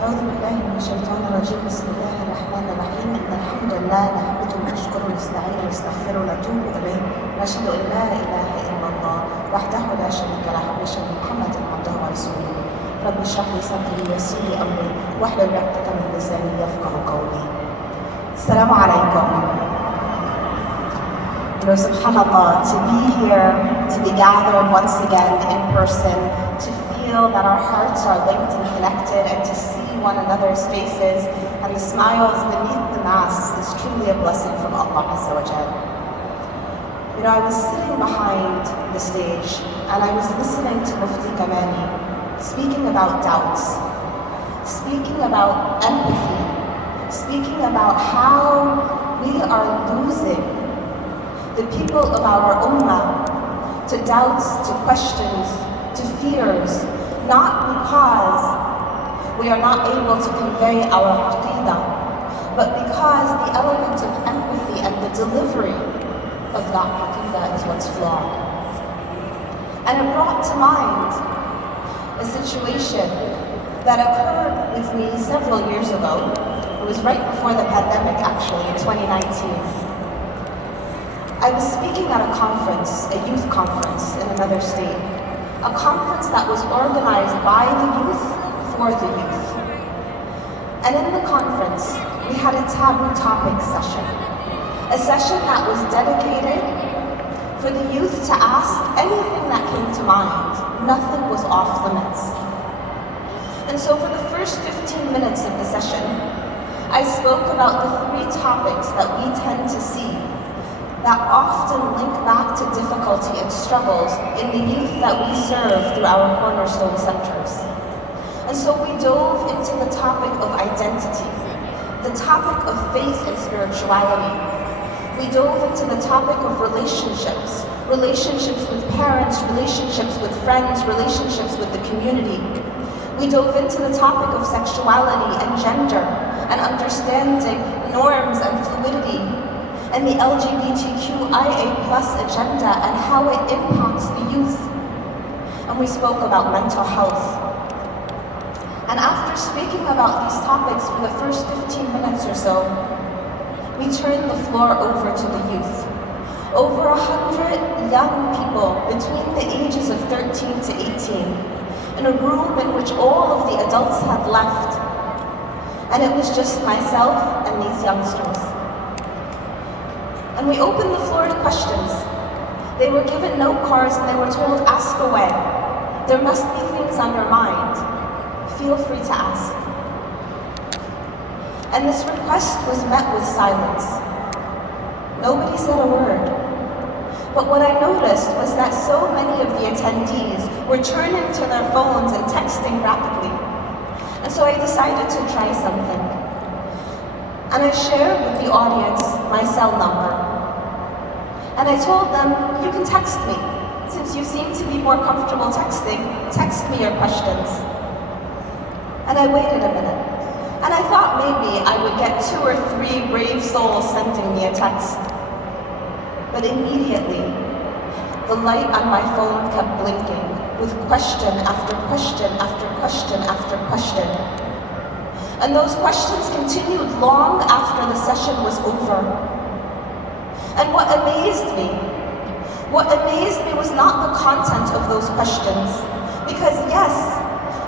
أعوذ بالله من الشيطان الرجيم. بسم الله الرحمن الرحيم. إن الحمد لله نحمده ونشكره ونستعينه ونستغفره ونتوب إليه ونشهد أن لا إله إلا الله وحده لا شريك له ونشهد أن محمدا عبده ورسوله. رب اشرح لي صدري ويسر لي أمري واحلل عقدة من لساني يفقهوا قولي. السلام عليكم. Subhanallah, to be here, to be gathered once again in person, to feel that our hearts are linked and connected, and to see one another's faces and the smiles beneath the masks is truly a blessing from Allah Azza wa Jal. You know, I was sitting behind the stage and I was listening to Mufti Kamani speaking about doubts, speaking about empathy, speaking about how we are losing the people of our ummah to doubts, to questions, to fears, not because we are not able to convey our aqidah, but because the element of empathy and the delivery of that aqidah is what's flawed. And it brought to mind a situation that occurred with me several years ago. It was right before the pandemic, actually, in 2019. I was speaking at a conference, a youth conference in another state, a conference that was organized by the youth for the youth. And in the conference, we had a taboo topic session, a session that was dedicated for the youth to ask anything that came to mind. Nothing was off limits. And so for the first 15 minutes of the session, I spoke about the three topics that we tend to see that often link back to difficulty and struggles in the youth that we serve through our cornerstone centers. And so we dove into the topic of identity, the topic of faith and spirituality. We dove into the topic of relationships, relationships with parents, relationships with friends, relationships with the community. We dove into the topic of sexuality and gender and understanding norms and fluidity, and the LGBTQIA+ agenda and how it impacts the youth. And we spoke about mental health. And after speaking about these topics for the first 15 minutes or so, we turned the floor over to the youth. Over 100 young people between the ages of 13 to 18 in a room in which all of the adults had left. And it was just myself and these youngsters. And we opened the floor to questions. They were given note cards and they were told, ask away. There must be things on your mind. Feel free to ask. And this request was met with silence. Nobody said a word. But what I noticed was that so many of the attendees were turning to their phones and texting rapidly. And so I decided to try something. And I shared with the audience my cell number. And I told them, you can text me. Since you seem to be more comfortable texting, text me your questions. And I waited a minute. And I thought maybe I would get 2 or 3 brave souls sending me a text. But immediately, the light on my phone kept blinking with question after question after question after question. And those questions continued long after the session was over. And what amazed me was not the content of those questions. Because yes,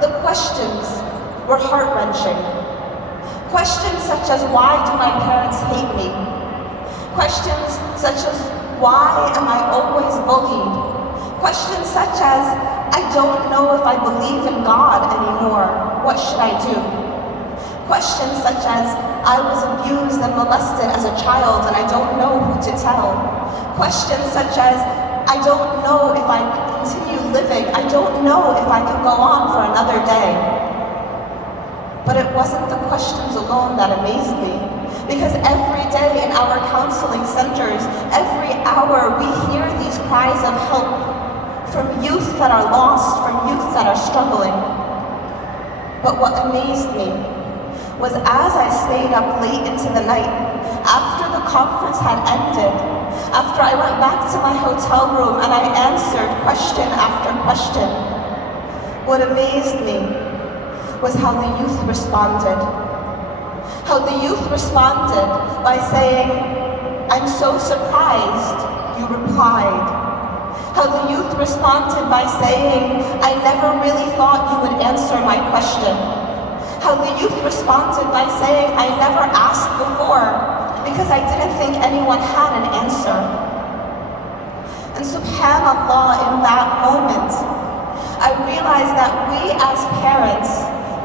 the questions were heart-wrenching. Questions such as, why do my parents hate me? Questions such as, why am I always bullied? Questions such as, I don't know if I believe in God anymore. What should I do? Questions such as, I was abused and molested as a child and I don't know who to tell. Questions such as, I don't know if I can continue living. I don't know if I can go on for another day. But it wasn't the questions alone that amazed me, because every day in our counseling centers, every hour we hear these cries of help from youth that are lost, from youth that are struggling. But what amazed me was as I stayed up late into the night, after the conference had ended, after I went back to my hotel room and I answered question after question, what amazed me was how the youth responded. How the youth responded by saying, "I'm so surprised you replied." How the youth responded by saying, "I never really thought you would answer my question." How the youth responded by saying, "I never asked before because I didn't think anyone had an answer." And subhanAllah, in that moment, I realized that we as parents,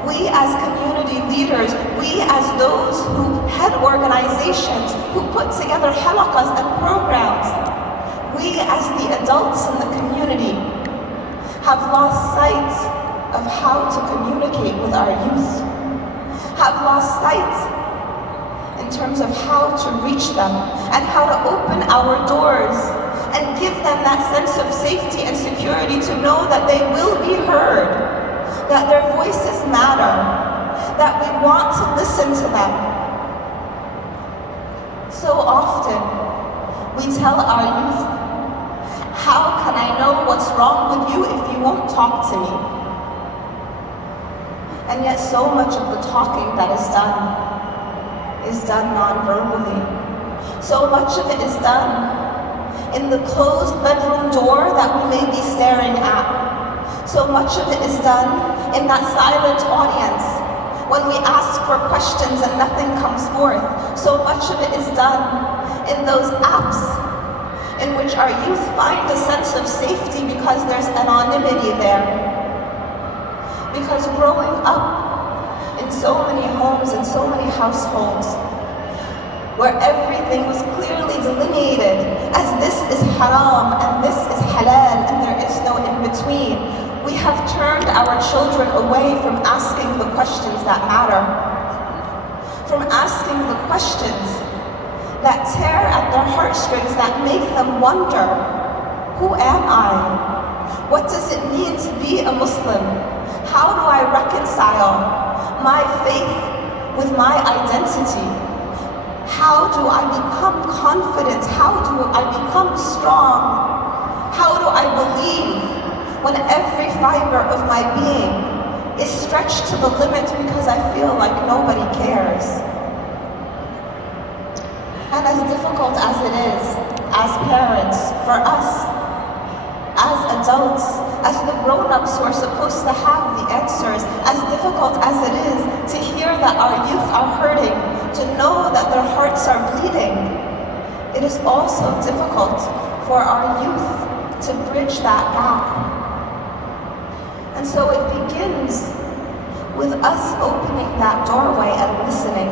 we as community leaders, we as those who head organizations, who put together halaqas and programs, we as the adults in the community have lost sight of how to communicate with our youth, have lost sight in terms of how to reach them and how to open our doors and give them that sense of safety and security to know that they will be heard, that their voices matter, that we want to listen to them. So often, we tell our youth, "How can I know what's wrong with you if you won't talk to me?" And yet so much of the talking that is done non-verbally. So much of it is done in the closed bedroom door that we may be staring at. So much of it is done in that silent audience when we ask for questions and nothing comes forth. So much of it is done in those apps in which our youth find a sense of safety because there's anonymity there. Because growing up in so many homes, in so many households, where everything was clearly delineated as this is haram and this is halal and there is no in-between, we have turned our children away from asking the questions that matter, from asking the questions that tear at their heartstrings, that make them wonder, who am I? What does it mean to be a Muslim? How do I reconcile my faith with my identity? How do I become confident? How do I become strong? How do I believe when every fiber of my being is stretched to the limit because I feel like nobody cares? And as difficult as it is, as parents, for us, as adults, as the grown-ups who are supposed to have the answers, as difficult as it is to hear that our youth are hurting, to know that their hearts are bleeding, it is also difficult for our youth to bridge that gap. And so it begins with us opening that doorway and listening.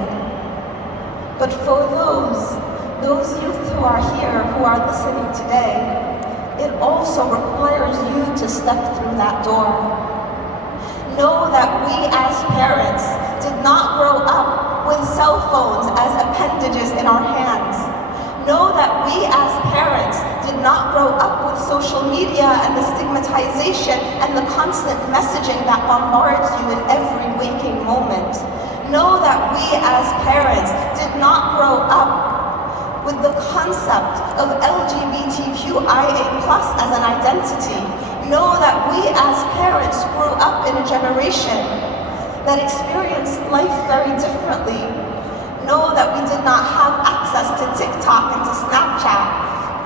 But for those youth who are here, who are listening today, it also requires you to step through that door. Know that we as parents did not grow up with cell phones as appendages in our hands. Know that we as parents did not grow up with social media and the stigmatization and the constant messaging that bombards you in every waking moment. Know that we as parents did not grow up with the concept of LGBTQIA+ as an identity. Know that we as parents grew up in a generation that experienced life very differently. Know that we did not have access to TikTok and to Snapchat,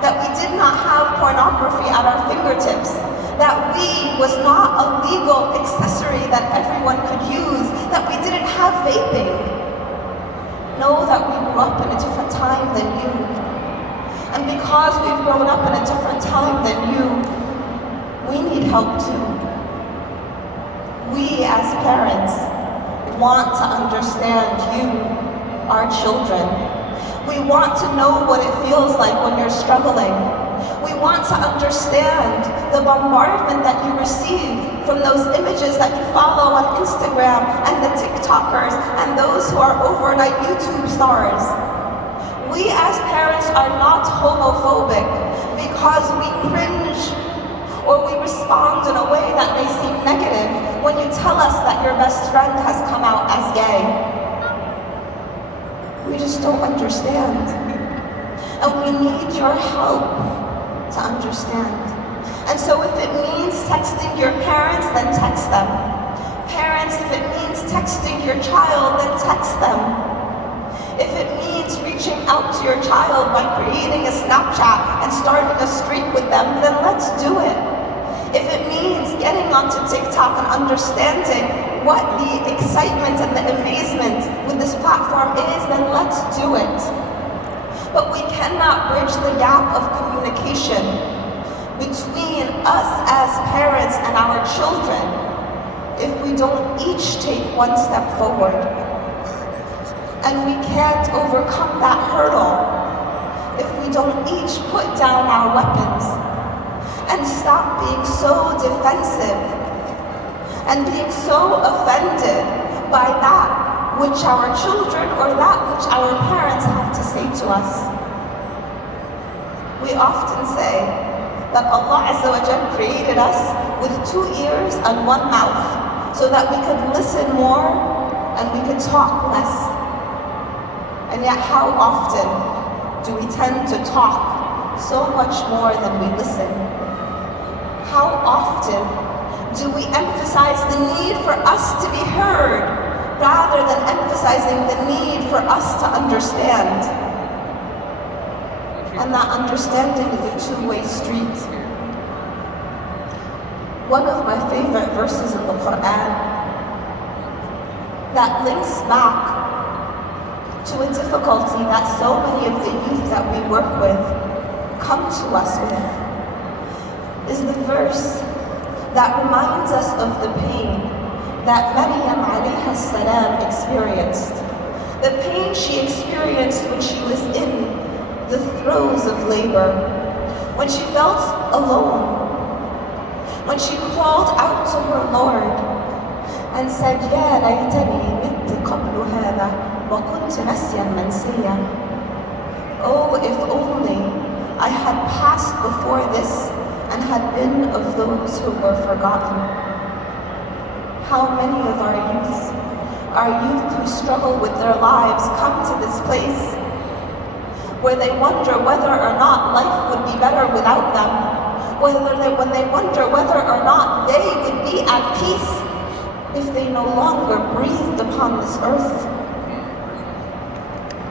that we did not have pornography at our fingertips, that weed was not a legal accessory that everyone could use, that we didn't have vaping. Know that we grew up in a different time than you. And because we've grown up in a different time than you, we need help too. We as parents want to understand you, our children. We want to know what it feels like when you're struggling. We want to understand the bombardment that you receive from those images that you follow on Instagram and the TikTokers and those who are overnight YouTube stars. We as parents are not homophobic because we cringe or we respond in a way that may seem negative when you tell us that your best friend has come out as gay. We just don't understand. And we need your help to understand. And so if it means texting your parents, then text them. Parents, if it means texting your child, then text them. If it means reaching out to your child by creating a Snapchat and starting a streak with them, then let's do it. If it means getting onto TikTok and understanding what the excitement and the amazement with this platform is, then let's do it. But we cannot bridge the gap of communication between us as parents and our children if we don't each take one step forward. And we can't overcome that hurdle if we don't each put down our weapons and stop being so defensive and being so offended by that which our children or that which our parents have to say to us. We often say that Allah Azza wa Jal created us with 2 ears and 1 mouth so that we could listen more and we could talk less. And yet how often do we tend to talk so much more than we listen? How often do we emphasize the need for us to be heard rather than emphasizing the need for us to understand? And that understanding is a two-way street. One of my favorite verses in the Quran that links back to a difficulty that so many of the youth that we work with come to us with is the verse that reminds us of the pain that Maryam alayha salam experienced. The pain she experienced when she was in the throes of labor, when she felt alone, when she called out to her Lord and said, Ya laytani mittu qablu hadha wa kuntu nasyan mansiya. Oh, if only I had passed before this and had been of those who were forgotten. How many of our youth who struggle with their lives come to this place where they wonder whether or not life would be better without them, when they wonder whether or not they would be at peace if they no longer breathed upon this earth.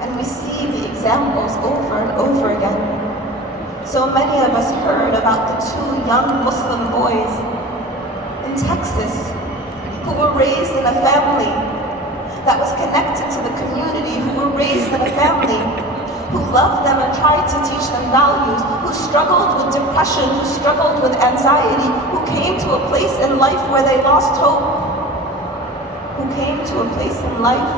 And we see the examples over and over again. So many of us heard about the 2 young Muslim boys in Texas who were raised in a family that was connected to the community, who were raised in a family who loved them and tried to teach them values, who struggled with depression, who struggled with anxiety, who came to a place in life where they lost hope, who came to a place in life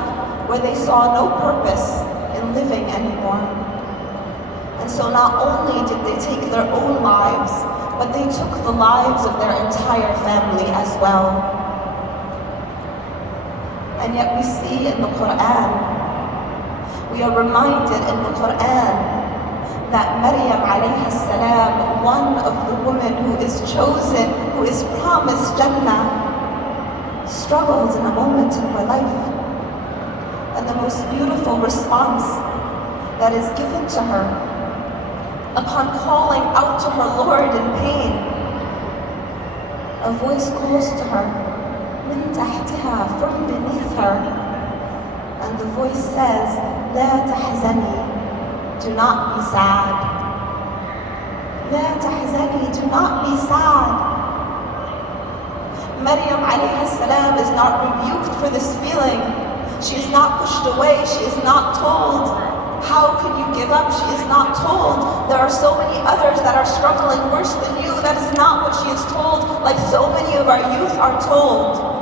where they saw no purpose in living anymore. And so not only did they take their own lives, but they took the lives of their entire family as well. And yet we see in the Quran, we are reminded in the Quran that Maryam alayha salam, one of the women who is chosen, who is promised Jannah, struggled in a moment in her life. And the most beautiful response that is given to her upon calling out to her Lord in pain, a voice calls to her, min tahtiha, from beneath her, and the voice says, la tahzani, do not be sad. La tahzani, do not be sad. Maryam alayha salam is not rebuked for this feeling. She is not pushed away. She is not told, how can you give up? She is not told, there are so many others that are struggling worse than you. That is not what she is told, like so many of our youth are told.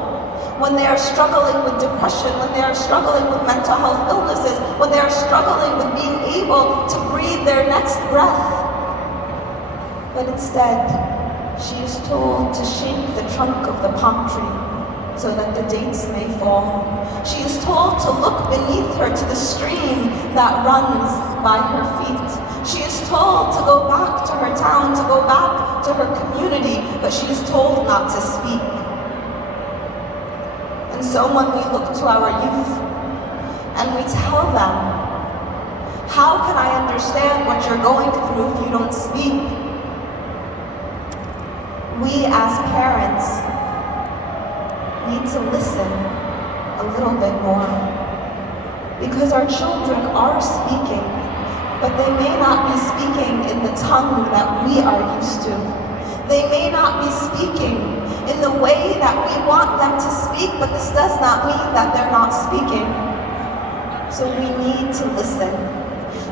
When they are struggling with depression, when they are struggling with mental health illnesses, when they are struggling with being able to breathe their next breath. But instead, she is told to shake the trunk of the palm tree so that the dates may fall. She is told to look beneath her to the stream that runs by her feet. She is told to go back to her town, to go back to her community, but she is told not to speak. And so when we look to our youth and we tell them, how can I understand what you're going through if you don't speak? We as parents, need to listen a little bit more. Because our children are speaking, but they may not be speaking in the tongue that we are used to. They may not be speaking in the way that we want them to speak, but this does not mean that they're not speaking. So we need to listen.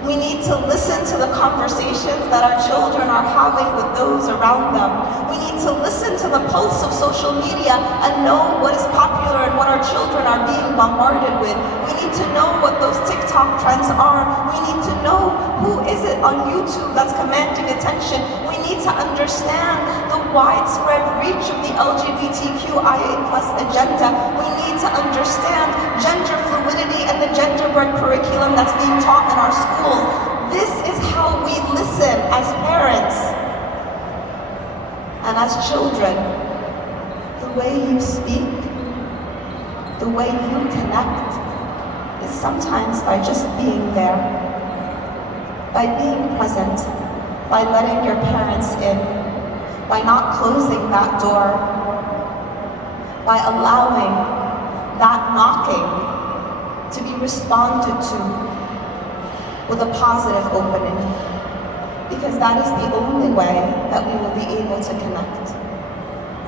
We need to listen to the conversations that our children are having with those around them. We need to listen to the pulse of social media and know what is popular and what our children are being bombarded with. We need to know what those TikTok trends are. We need to know who is it on YouTube that's commanding attention. We need to understand the widespread reach of the LGBTQIA+ agenda. We need to understand gender fluidity and the gender-born curriculum that's being taught in our schools. This is how we listen as parents and as children. The way you speak, the way you connect is sometimes by just being there, by being present, by letting your parents in, by not closing that door, by allowing that knocking to be responded to with a positive opening, because that is the only way that we will be able to connect.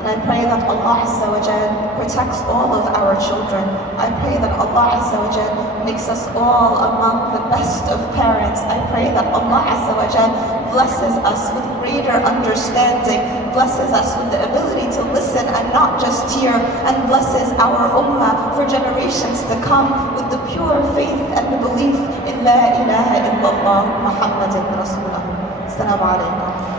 And I pray that Allah Azza wa Jal protects all of our children. I pray that Allah Azza wa Jal makes us all among the best of parents. I pray that Allah Azza wa Jal blesses us with greater understanding, blesses us with the ability to listen and not just hear, and blesses our ummah for generations to come with the pure faith and the belief in La ilaha illallah Muhammadin Rasulullah. Assalamu alaikum.